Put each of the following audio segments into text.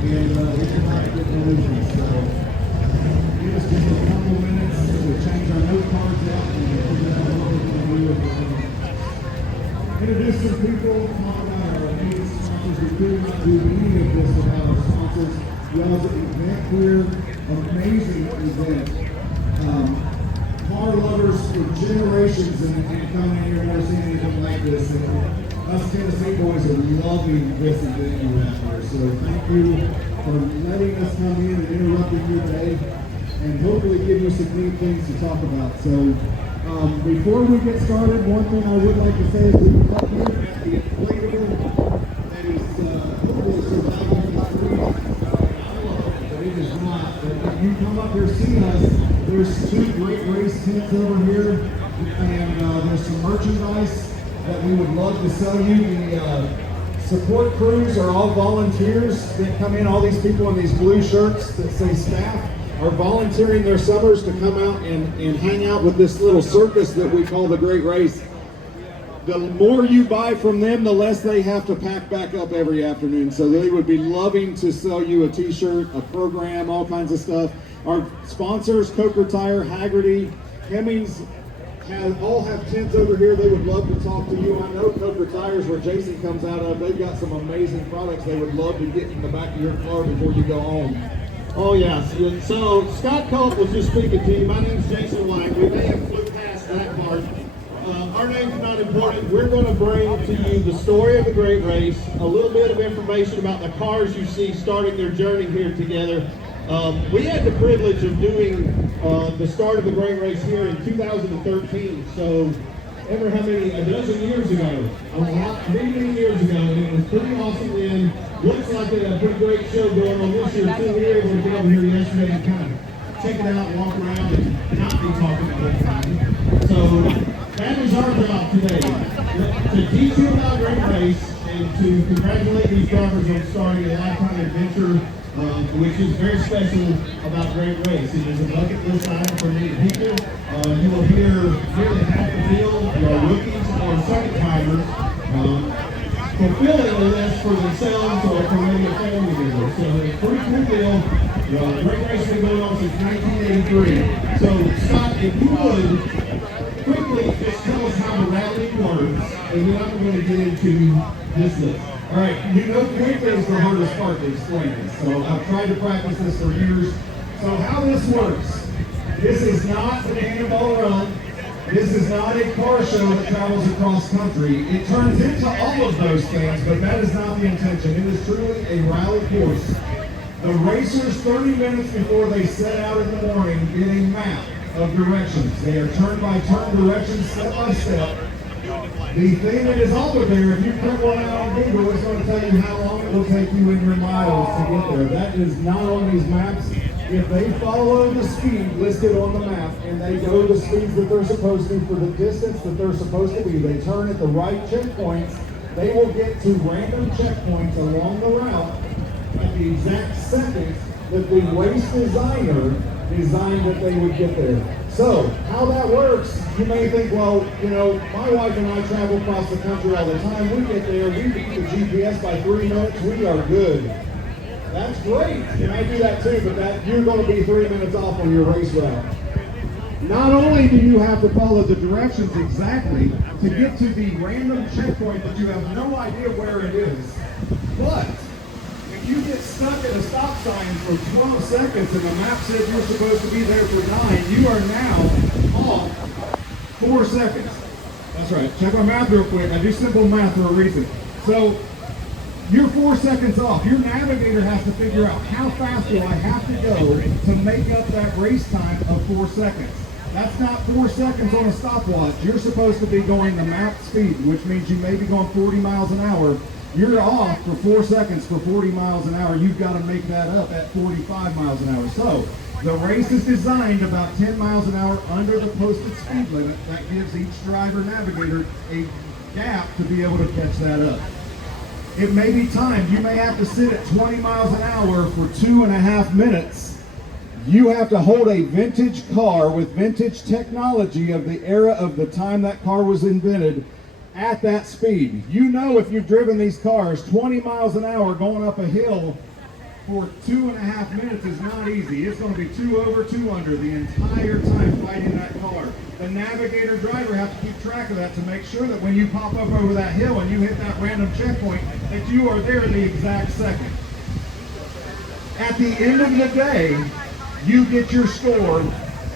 and we cannot get donations. So give us just a couple minutes to change our note cards out and figure out what we're going to do with it. Introduce some people, talk about our amazing sponsors. We could not do any of this without our sponsors. Y'all's event here, amazing event. Car lovers for generations and coming in here and never seen anything like this. And us Tennessee boys are loving this event you have here. So thank you for letting us come in and interrupting your day and hopefully give you some neat things to talk about. So before we get started, one thing I would like to say is we come here at the inflatable that is hopefully surviving for free. But it is not. But if you come up here seeing us, there's 2 great race tents over here, and there's some merchandise that we would love to sell you. The support crews are all volunteers that come in. All these people in these blue shirts that say staff are volunteering their summers to come out and hang out with this little circus that we call the Great Race. The more you buy from them, the less they have to pack back up every afternoon. So they would be loving to sell you a t-shirt, a program, all kinds of stuff. Our sponsors, Coker Tire, Haggerty, Hemmings, all have tents over here. They would love to talk to you. I know Coker Tires, where Jason comes out of, they've got some amazing products they would love to get in the back of your car before you go home. Oh yes, so Scott Culp was just speaking to you. My name's Jason White. We may have flew past that part. Our name's not important. We're going to bring to you the story of the Great Race, a little bit of information about the cars you see starting their journey here together. We had the privilege of doing the start of the Great Race here in 2013. So, ever how many? A dozen years ago. Many years ago. And it was pretty awesome then. Looks like they had a pretty great show going on this year too. We were able to get over here yesterday and kind of check it out, walk around, and not be talking the whole time. So, that is our job today. To teach you about Great Race and to congratulate these drivers on starting a lifetime adventure, which is very special about Great Race. It is a bucket list item for many people. You will hear nearly half the field are rookies or second timers fulfilling the list for themselves or for maybe a family member. So it's a pretty cool deal. Great Race has been going on since 1983. So Scott, if you would quickly just tell us how the rally works, and then I'm going to get into this list. All right, you know quickly is the hardest part to explain this. So I've tried to practice this for years. So how this works, this is not an annual run. This is not a car show that travels across country. It turns into all of those things, but that is not the intention. It is truly a rally course. The racers, 30 minutes before they set out in the morning, get a map of directions. They are turn-by-turn directions, step-by-step. The thing that is also there, if you print one out on Google, it's going to tell you how long it will take you in your miles to get there. That is not on these maps. If they follow the speed listed on the map and they go the speeds that they're supposed to for the distance that they're supposed to be, they turn at the right checkpoints, they will get to random checkpoints along the route at the exact second that the race designer designed that they would get there. So, how that works, you may think, well, you know, my wife and I travel across the country all the time. We get there, we beat the GPS by 3 minutes, we are good. That's great, and I do that too, but you're going to be 3 minutes off on your race route. Not only do you have to follow the directions exactly to get to the random checkpoint that you have no idea where it is, but if you get stuck at a stop sign for 12 seconds and the map says you're supposed to be there for 9, you are now off 4 seconds. That's right. Check my math real quick. I do simple math for a reason. So you're 4 seconds off. Your navigator has to figure out how fast do I have to go to make up that race time of 4 seconds. That's not 4 seconds on a stopwatch. You're supposed to be going the map speed, which means you may be going 40 miles an hour. You're off for 4 seconds for 40 miles an hour. You've got to make that up at 45 miles an hour. So the race is designed about 10 miles an hour under the posted speed limit. That gives each driver navigator a gap to be able to catch that up. It may be timed. You may have to sit at 20 miles an hour for 2.5 minutes. You have to hold a vintage car with vintage technology of the era of the time that car was invented at that speed. You know, if you've driven these cars 20 miles an hour going up a hill for 2.5 minutes is not easy. It's going to be 2 over, 2 under the entire time fighting that car. The navigator driver has to keep track of that to make sure that when you pop up over that hill and you hit that random checkpoint, that you are there the exact second. At the end of the day, you get your score,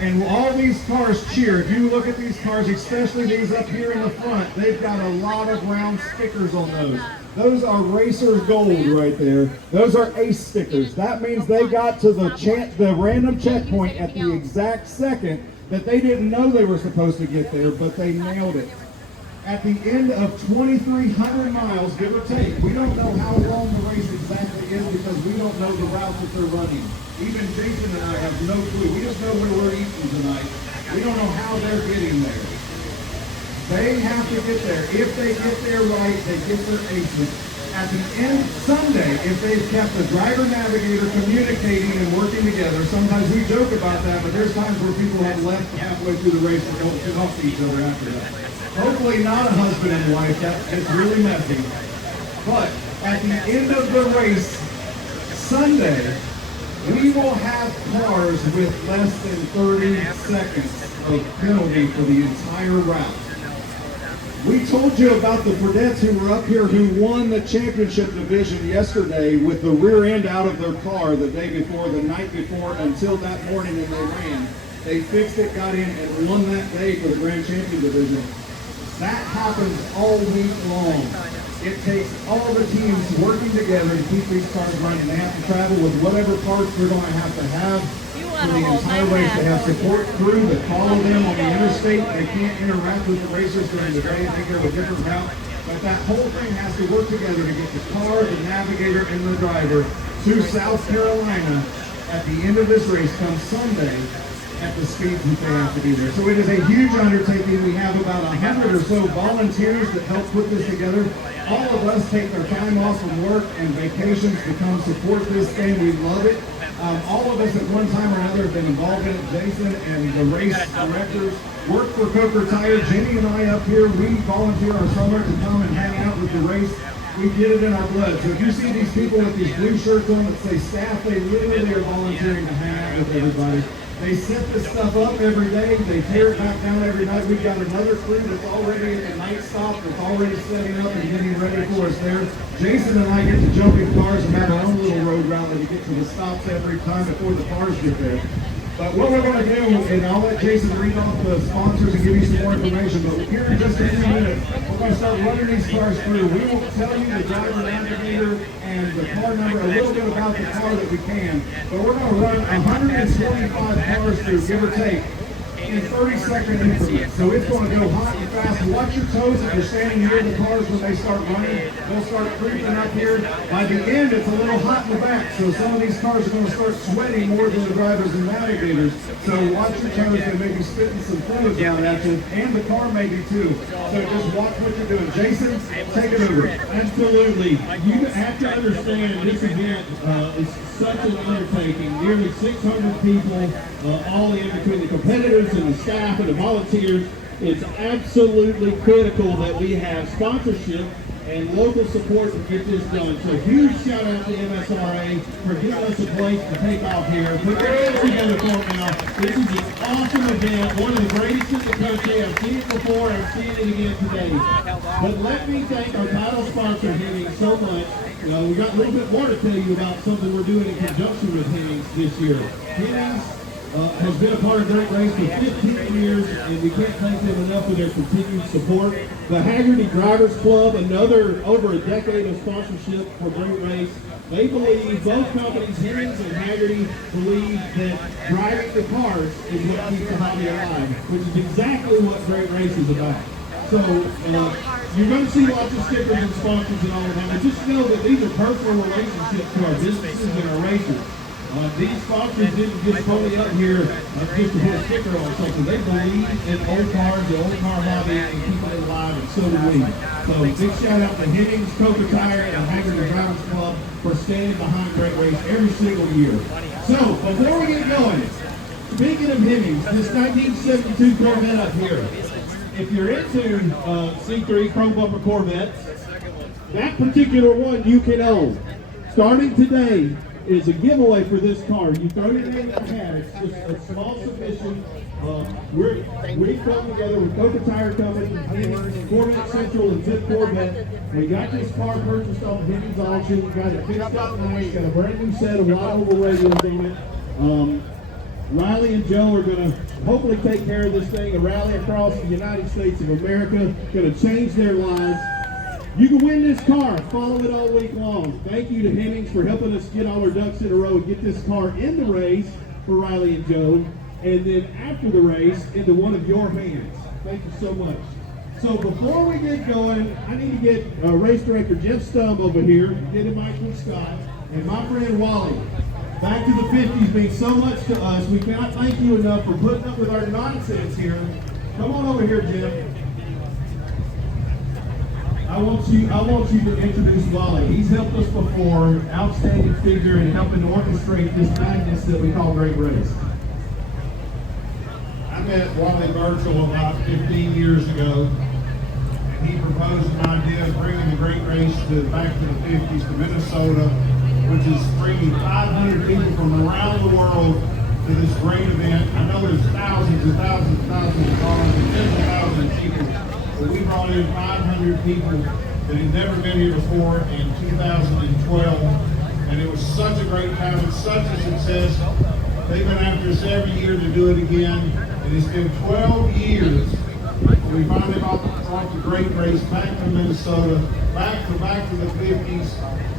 and all these cars cheer. If you look at these cars, especially these up here in the front, they've got a lot of round stickers on those. Those are Racer Gold right there. Those are ace stickers. That means they got to the random checkpoint at the exact second that they didn't know they were supposed to get there, but they nailed it. At the end of 2,300 miles, give or take, we don't know how long the race exactly is because we don't know the route that they're running. Even Jason and I have no clue. We just know where we're eating tonight. We don't know how they're getting there. They have to get there. If they get there right, they get their aces. At the end, Sunday, if they've kept the driver-navigator communicating and working together, sometimes we joke about that, but there's times where people have left halfway through the race and don't talk to each other after that. Hopefully not a husband and wife. It's really messy. But at the end of the race, Sunday, we will have cars with less than 30 seconds of penalty for the entire route. We told you about the Fredettes who were up here who won the championship division yesterday with the rear end out of their car the day before, the night before, until that morning when they ran. They fixed it, got in, and won that day for the Grand Champion division. That happens all week long. It takes all the teams working together to keep these cars running. They have to travel with whatever parts they're going to have for the entire race. They have support crew that follow them on the interstate. They can't interact with the racers during the day. They go a different route. But that whole thing has to work together to get the car, the navigator, and the driver to South Carolina at the end of this race come Sunday at the speeds that they have to be there. So it is a huge undertaking. We have about 100 or so volunteers that help put this together. All of us take our time off from work and vacations to come support this thing. We love it. All of us at one time or another have been involved in it. Jason and the race directors work for Coker Tire. Jenny and I up here, we volunteer our summer to come and hang out with the race. We get it in our blood. So if you see these people with these blue shirts on that say staff, they literally are volunteering to hang out with everybody. They set this stuff up every day. They tear it back down every night. We've got another crew that's already at the night stop that's already setting up and getting ready for us there. Jason and I get to jump in cars and have our own little road route that we get to the stops every time before the cars get there. But what we're going to do, and I'll let Jason read off the sponsors and give you some more information, but here in just a few minutes, we're going to start running these cars through. We will tell you the driver, navigator, and the car number, a little bit about the car that we can, but we're going to run 125 cars through, give or take, in 30-second increments. So it's going to go hot and fast. Watch your toes if you're standing near the cars when they start running. They'll start creeping up here. By the end, it's a little hot in the back. So some of these cars are going to start sweating more than the drivers and navigators. So watch your toes. They may be spitting some fluids out at you, and the car may be too. So just watch what you're doing. Jason, take it over. Absolutely. You have to understand this event is such an undertaking. Nearly 600 people, all in between the competitors and the staff and the volunteers. It's absolutely critical that we have sponsorship and local support to get this done. So huge shout out to MSRA for giving us a place to take off here. Put your hands together for it now. This is an awesome event, one of the greatest in the country. I've seen it before, I'm seeing it again today. But let me thank our title sponsor, Hennings, so much. We got a little bit more to tell you about something we're doing in conjunction with Hennings this year. Hennings has been a part of Great Race for 15 years, and we can't thank them enough for their continued support. The Haggerty Drivers Club, another over a decade of sponsorship for Great Race. They believe, both companies, Hennings and Haggerty, believe that driving the cars is what keeps the hobby alive, which is exactly what Great Race is about. So, you're going to see lots of stickers and sponsors and all of that, but just know that these are personal relationships to our businesses and our racers. These sponsors didn't just pony up here just to put a sticker on something. They believe in old cars, the old car hobby, and keeping it alive, and so do we. So big shout out to Hennings, Coker Tire, and Haggerty Drivers Club for standing behind Great Race every single year. So before we get going, speaking of Hennings, this 1972 Corvette up here, if you're into C3 Chrome Bumper Corvettes, that particular one you can own. Starting today, is a giveaway for this car. You throw your name in the hat. It's just a small submission. We come together with Coca Tire Company, Corvette Central, and Zip Corvette. We got this car purchased off Higgins Auction. We got it fixed up nice. Got a brand new set of wide oval radios on it. Riley and Joe are going to hopefully take care of this thing. A rally across the United States of America. Going to change their lives. You can win this car. Follow it all week long. Thank you to Hemmings for helping us get all our ducks in a row and get this car in the race for Riley and Joe. And then after the race, into one of your hands. Thank you so much. So before we get going, I need to get race director Jeff Stubb over here, get him Michael Scott, and my friend Wally. Back to the 50s means so much to us. We cannot thank you enough for putting up with our nonsense here. Come on over here, Jeff. I want you to introduce Wally. He's helped us before, outstanding figure in helping to orchestrate this madness that we call Great Race. I met Wally Burshill about 15 years ago, and he proposed an idea of bringing the Great Race back to the 50s to Minnesota, which is bringing 500 people from around the world to this great event. I know there's thousands and thousands and thousands of cars and tens of thousands of people, but we brought in 500 people that had never been here before in 2012, and it was such a great time and such a success. They've been after us every year to do it again, and it's been 12 years. We finally brought the Great Race back to Minnesota, back to the 50s,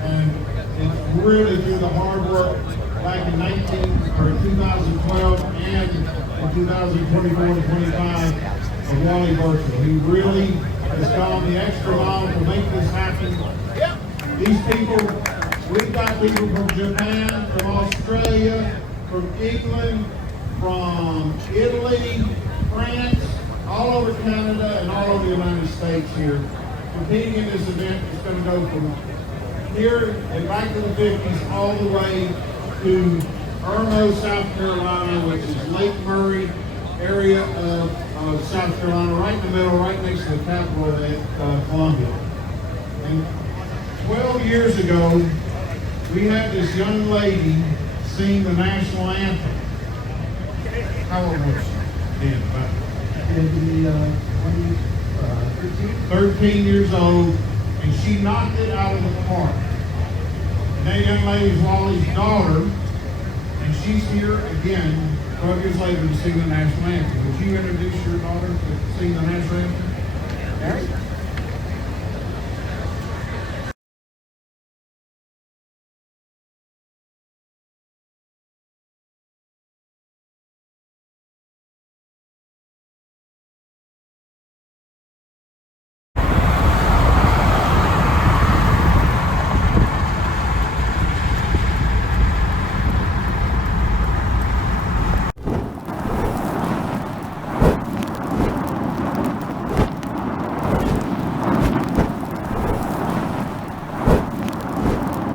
and it's really through the hard work back in 2012 and in 2024 and 25 of Wally Burshill. He really has gone the extra mile to make this happen. These people, we've got people from Japan, from Australia, from England, from Italy, France, all over Canada, and all over the United States here. Competing in this event is going to go from here and back to the 50s all the way to Irmo, South Carolina, which is Lake Murray area of South Carolina, right in the middle, right next to the capital at Columbia. And 12 years ago, we had this young lady sing the national anthem. How old was she? Dan, about 13 years old, and she knocked it out of the park. And that young lady is Wally's daughter, and she's here again 12 years later to sing the national anthem. Would you introduce your daughter to sing the national anthem?